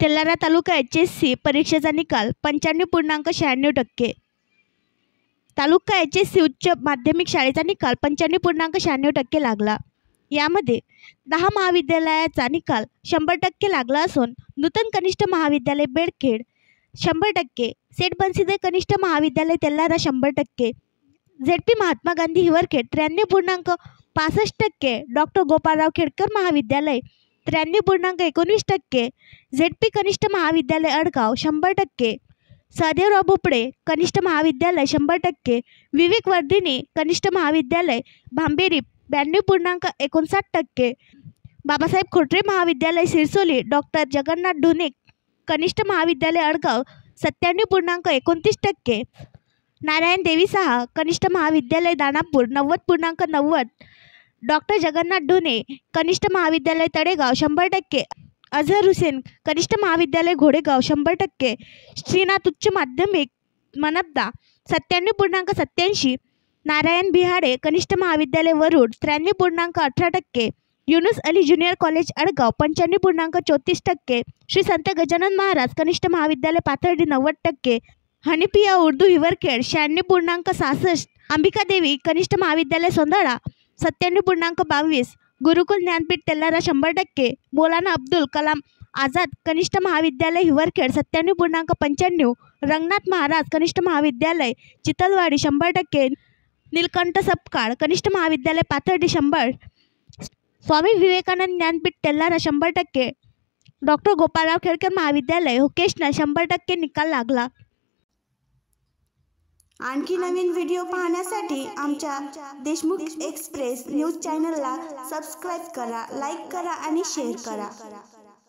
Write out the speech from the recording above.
तेलारा तालुका HSC परीक्षेचा निकाल 95.96%. तालुका HSC उच्च माध्यमिक शाळेचा निकाल 95.96% लागला. यामध्ये 10 महाविद्यालयाचा निकाल 100% लागला असून नूतन कनिष्ठ महाविद्यालय बेडखेड 100%, सेठ बन्सीदेव कनिष्ठ महाविद्यालय तेलारा 100%, ZP महात्मा गांधी हिवरखेड 93.65%, डॉक्टर गोपाळराव खेडकर महाविद्यालय 93.19%, ZP कनिष्ठ महाविद्यालय अडगाव 100%, सहदेवराव भोपळे कनिष्ठ महाविद्यालय 100%, विवेक वर्धिनी कनिष्ठ महाविद्यालय भांबेरी 92.59%, बाबासाहेब खोटरे महाविद्यालय सिरसोली डॉक्टर जगन्नाथ ढुणे कनिष्ठ महाविद्यालय अडगाव 97.29%, नारायण देवी साहा कनिष्ठ महाविद्यालय दानापूर 90.90%, डॉक्टर जगन्नाथ ढुणे कनिष्ठ महाविद्यालय तळेगाव 100%, अझहर हुसेन कनिष्ठ महाविद्यालय घोडेगाव 100%, श्रीनाथ उच्च माध्यमिक मनपदा 97.87%, नारायण बिहाडे कनिष्ठ महाविद्यालय वरुड 93.18%, युनुस अली ज्युनियर कॉलेज अडगाव 95.34%, श्री संत गजानन महाराज कनिष्ठ महाविद्यालय पाथर्डी 90%, हनीफिया उर्दू हिवरखेड 96.66%, अंबिका देवी कनिष्ठ महाविद्यालय सोंदळा 97.22%, गुरुकुल ज्ञानपीठ तेलारा 100%, मौलाना अब्दुल कलाम आझाद कनिष्ठ महाविद्यालय हिवरखेड 97.95%, रंगनाथ महाराज कनिष्ठ महाविद्यालय चितलवाडी 100%, नीलकंठ सपकाळ कनिष्ठ महाविद्यालय पाथर्डी 100%, स्वामी विवेकानंद ज्ञानपीठ तेलारा 100%, डॉक्टर गोपाळराव खेडकर महाविद्यालय होकेशनल 100% निकाल लागला. आणखी नवीन व्हिडिओ पाहण्यासाठी आमच्या देशमुख एक्सप्रेस न्यूज चॅनलला सबस्क्राईब करा, लाईक करा आणि शेअर करा.